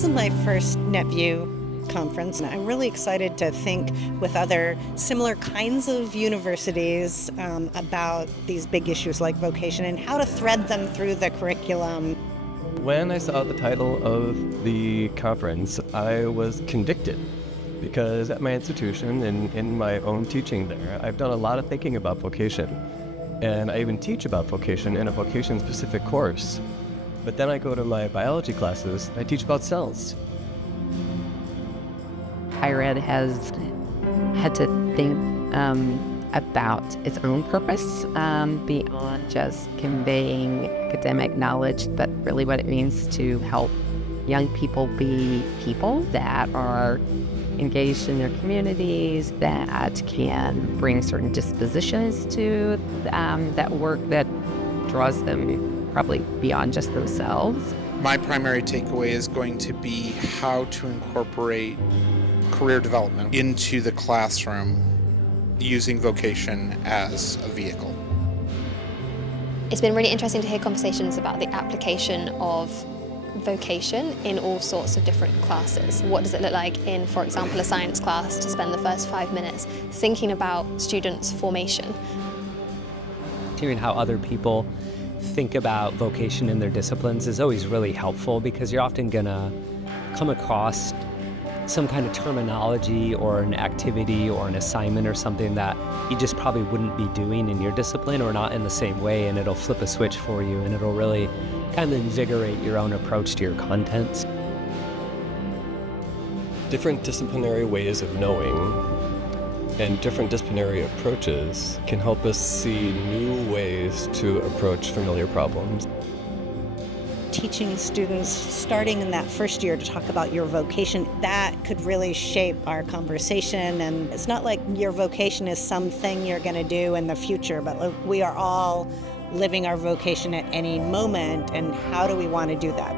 This is my first NetVUE conference, and I'm really excited to think with other similar kinds of universities about these big issues like vocation and how to thread them through the curriculum. When I saw the title of the conference, I was convicted because at my institution and in my own teaching there, I've done a lot of thinking about vocation. And I even teach about vocation in a vocation-specific course. But then I go to my biology classes, and I teach about cells. Higher ed has had to think about its own purpose beyond just conveying academic knowledge, but really what it means to help young people be people that are engaged in their communities, that can bring certain dispositions to that work that draws them probably beyond just themselves. My primary takeaway is going to be how to incorporate career development into the classroom using vocation as a vehicle. It's been really interesting to hear conversations about the application of vocation in all sorts of different classes. What does it look like in, for example, a science class to spend the first 5 minutes thinking about students' formation? Hearing how other people think about vocation in their disciplines is always really helpful because you're often gonna come across some kind of terminology or an activity or an assignment or something that you just probably wouldn't be doing in your discipline or not in the same way, and it'll flip a switch for you and it'll really kind of invigorate your own approach to your content. Different disciplinary ways of knowing and different disciplinary approaches can help us see new ways to approach familiar problems. Teaching students starting in that first year to talk about your vocation, that could really shape our conversation. And it's not like your vocation is something you're going to do in the future, but we are all living our vocation at any moment, and how do we want to do that?